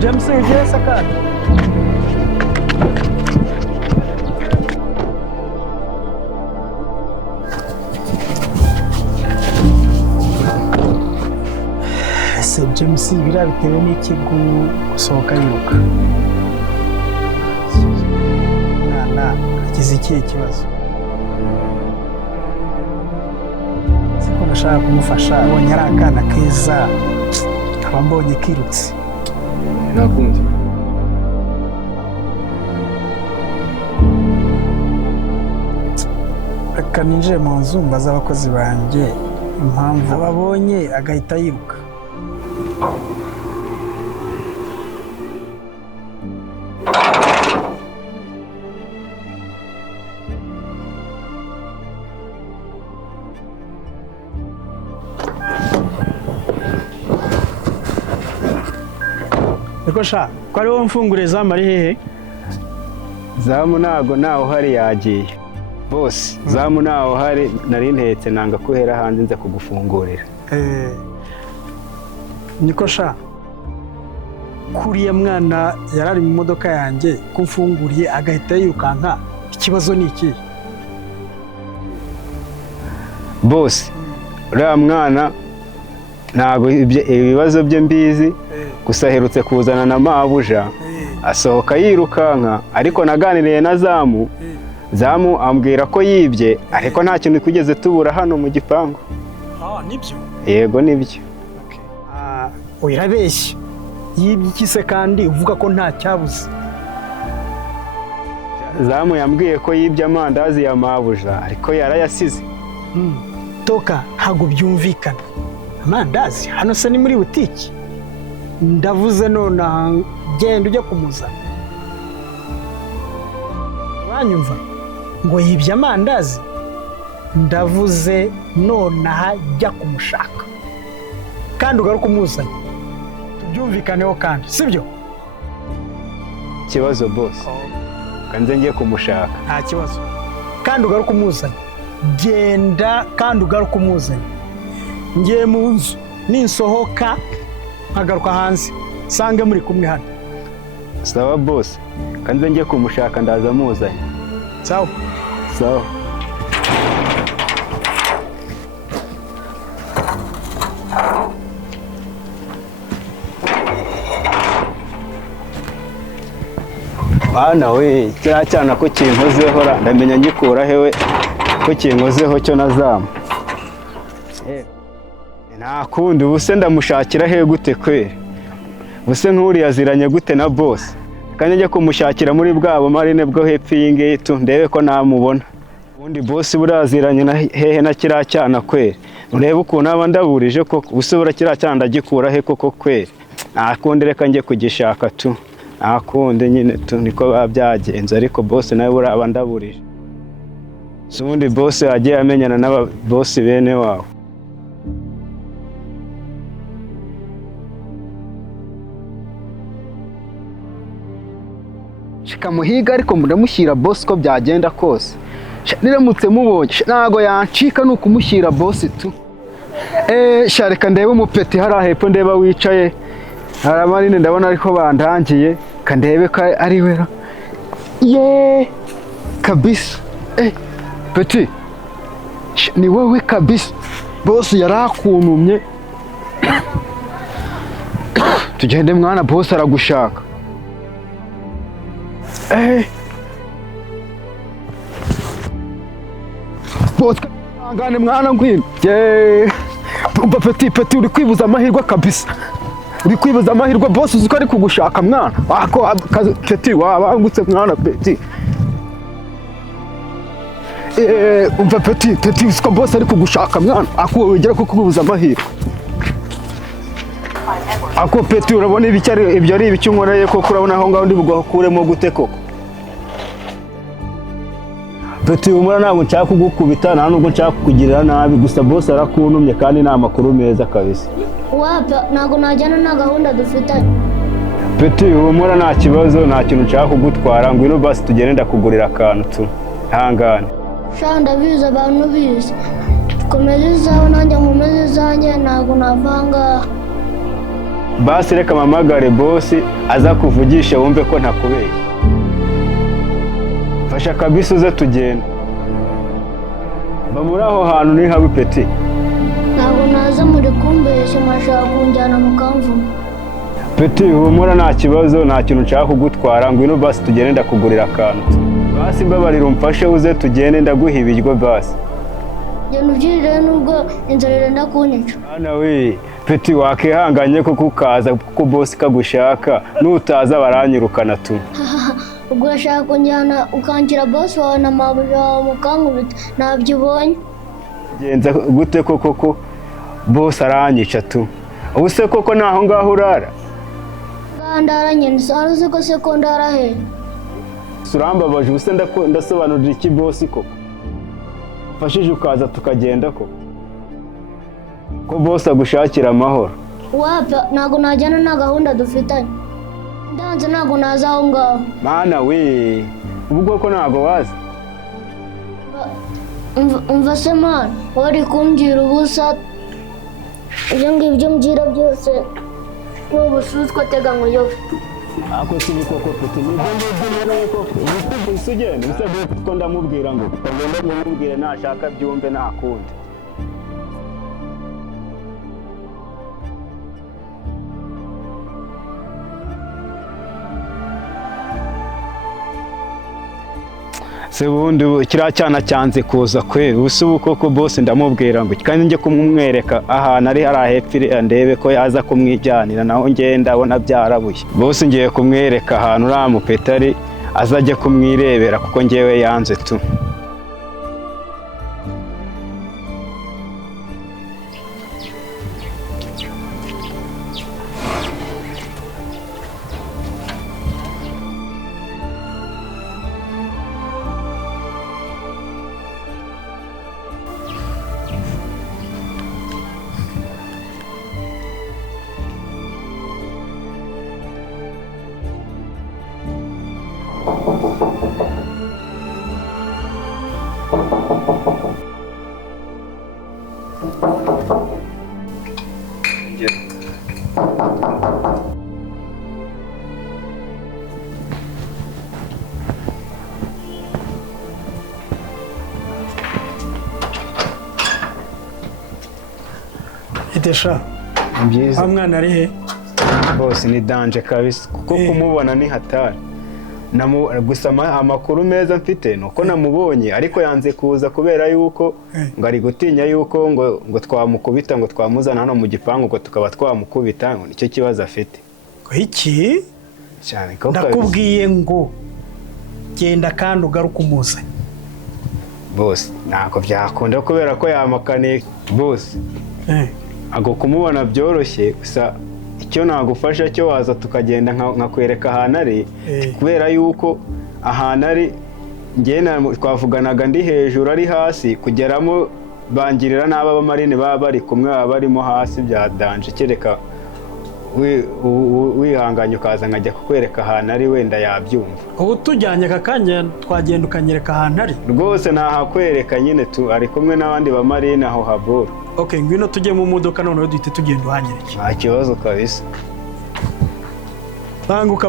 James ugiye sakara. Ese James biriya bitewe n'iki gusohoka yiruka? Mwana agize ikihe kibazo? Siko nashaka kumufasha, abonye ari akana keza, nkaba mbonye kirutse. Nakunze. Reka ninjire mu nzu mbaza abakozi banjye impamvu ababonye agahita yiruka. Eko sha, ko ari wowe mfungure zamu ari hehe? Zamu nago naho hari yagiye. Boss, zamu naho hari nari ntetse nanga kuhera hanze nza kugufungurira. Niko sha. Kuriye mwana yarari mu modoka yanjye kumfunguriye agahita yirukanka. Ikibazo ni iki? Boss, uriya mwana ntago ibibazo bye mbizi gusa aherutse kuzana na mabuja asohoka yirukanka ariko naganiriye na zamu ambwira ko yibye ariko nta kintu kugeze tubura hano mu gipangu. Nibyo? Yego nibyo. Uyirabeshye. Yibye ikise kandi uvuga ko nta cyabuze. Zamu yambwiye ko yibye amandazi ya mabuja ariko yarayasize. Toka ntago byumvikana. Amandazi hano se ni muri butiki? Ndavuze none genda ujye kumuzana. Wanyumva ngo yibye amandazi? Ndavuze none jya kumushaka kandi ugaruka umuzana. Tubyumvikaneho kandi sibyo? Kibazo boss. Kanze ngiye kumushaka. Nta kibazo. Kandi ugaruka umuzana. Genda kandi ugaruka umuzana. Ngiye mu nzu ninsohoka nkagaruka hanze sange muri kumwe hano. Sawa boss. Kanze ngiye kumushaka ndaza muzanye. Sawa. Sawa. Bana we, kiriya cyana ko kinkozeho ndamenya ngikura hewe ko kinkozeho cyo nazamu. Nta kundi ubuse ndamushakira he gute kwere? Ubuse nk'uri yaziranye gute na boss? Kandi njye kumushakira muri bwabo marine bwo hepfo y'ingeto ndebe ko namubona. Ubundi boss buraziranye na hehe na kiriya cyana kwere? Urebe ukuntu aba ndaburije ko ubuse bura kiriya cyana ndagikura he koko kwere? Nta kundi reka njye kugishaka tu. Akundi nyine niko babyagenze ariko boss nawe buraba ndaburije. Subundi boss yagiye amenyana n'aba boss bene wawe. Shikamuhiga ariko ndamushyira boss ko byagenda kose. Niramutse mubonye nago yancika nuko umushyira boss tu. Shareka ndebe umupeti hari hepfo ndeba wicaye. Haramanine ndabona ariko bandangiye. Kandebe ka ari wera. Kabisa. Peti. Ni wowe kabisa. Boss yarakunumye. Tugende mwana boss aragushaka. Boss angane mwana ngwino. Umva peti uri kwibuza amahirwe kabisa. Uri kwibuza amahirwe boss uzi ko ari kugushaka mwana. Ako peti wabangutse mwana peti. Umva peti uzi ko boss ari kugushaka mwana. Ako wegera ko kugubuza amahirwe. Ako peti urabona ibyo ari ibiki nkoreye koko urabona aho ngaho ndi bugakuremo gute koko? Peti umura ntabwo nshaka kugukubita nta nubwo nshaka kukugirira nabi gusa boss arakuntumye kandi nta makuru meza kabisa. Wapa ntabwo najyana na gahunda dufitanye. Peti umura nta kibazo nta kintu nshaka kugutwara ngwino basi tugende ndakugurira akantu tu. Hangane. Sha ndabizi abantu bizi. Komeza izawe nanjye nkomeze izanjye ntabwo navanga. basi reka mpamagare bosi aza kuvugisha wumve ko ntakubeshya. Fasha kabisa uze tugenda. Mba muri aho hantu ni habi peti. ntabwo naza muri kumbeshya mwashaka kunjyana mu kamvumo. Peti humura nta kibazo, nta kintu nshaka kugutwara, ngwino basi tugende ndakugurira akantu. Basi mbabarira umfashe uze tugende ndaguha ibiryo basi. Genda ubyirire nubwo inzara irenda kunyica. Mwana we, Peti wakihanganye kuko ukaza kuko bosi kagushaka, nutaza baranyirukana tu. Ubwo urashaka kunjyana ukankira bosi wawe na mabuja wawe mukankubita, ntabyo ubonye. Genza gute koko bosi aranyica tu. Ubuse koko naho ngaho urara? Ndara nyine, saruzi ko se ndara he? Surambabaje ubuse ndasobanurira iki bosi koko? Fashije ukaza tukagenda ko bosi agushakira amahoro. Wapa ntabwo najyana na gahunda dufitanye. Ndanze ntabwo naza aho ngaho. Mana we, ubwo ko ntabwo waza? Umva se mana, wari kumbwira ubusa ibyo ngibyo mbwira byose n'ubusuzwa tega nkuyobe. Ako si koko Peti, nibyo rero koko usugende usabye ko ndamubwira ngo tugende mubwire nashaka byumve nakundi. Se bundi kiriya cyana cyanze kuza kwera ubusa ubu koko bosi ndamubwira ngo kandi njye kumwereka ahantu ari hariya hepfo ndebe ko yaza kumwijyanira naho ngenda ndabona byarabuye. Bosi ngiye kumwereka ahantu uriya mupeti ari azajya kumwirebera kuko ngewe yanze tu. Itesha, Byiza. mwana ari he? Bosi ni danje kabisa kuko kumubona ni hatari. Gusa amakuru meza mfite nuko namubonye ariko yanze kuza kubera yuko ngo ari gutinya yuko ngo twamukubita ngo twamuzana hano mu gipangu ngo tukaba twamukubita, ngo nicyo kibazo afite. Iki? Cyane ko ndakubwiye ngo genda kandi ugaruka umuzanye. Bosi ntako byakunda kubera ko yamakaniye. Bosi ago kumubona byoroshye, gusa icyo nagufasha cyo waza tukagenda nkakwereka ahantu ari, kubera yuko ahantu ari njye twavuganaga ndi hejuru ari hasi kugeramo bangirira n'aba bamarine baba bari kumwe baba barimo hasi bya danje. Kereka wihanganye ukaza nkajya kukwereka ahantu ari wenda yabyumva. Ubu tujyanye kakanya twagenda ukanyereka ahantu ari? Rwose nahakwereka nyine tu ari kumwe n'abandi bamarine aho habura. Okay, ngwino tujye mu modoka noneho duhite tugenda uhanyereke. Nta kibazo kabisa. Banguka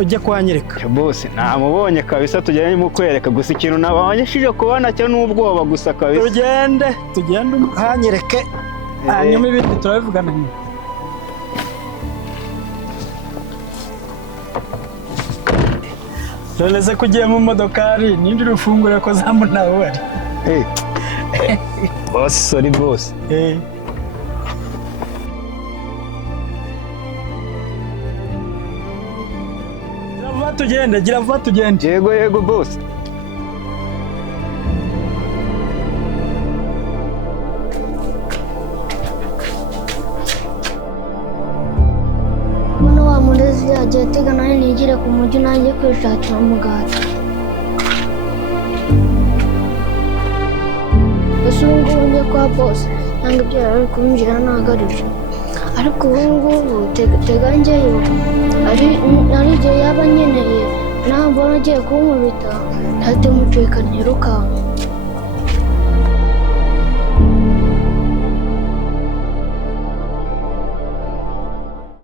ujye kuhanyereka. Bosi namubonye kabisa tujyanye mu kwereka, gusa ikintu nabanyeshije kubona cyo n'ubwoba gusa kabisa. Tugende uhanyereke hanyuma ibindi turabivugana nyuma. Nonese ko ugiye mu modokari nindi urufungure ko zamunawe ari? Bosi sorry bosi. Gira vuba tugende. Yego bosi. Mbona wa murezi yagiye atega nawe nigire ku mujyi nanjye kwishakira umugati. Ese ubu ngubu njye kwa bose ntabwo ibyo yari kumbwira ntabwo ari byo, ariko ubu ngubu tega njyeyo ari igihe yaba nkeneye ntabwo agiye kunkubita ntahite mucika ntirukanka.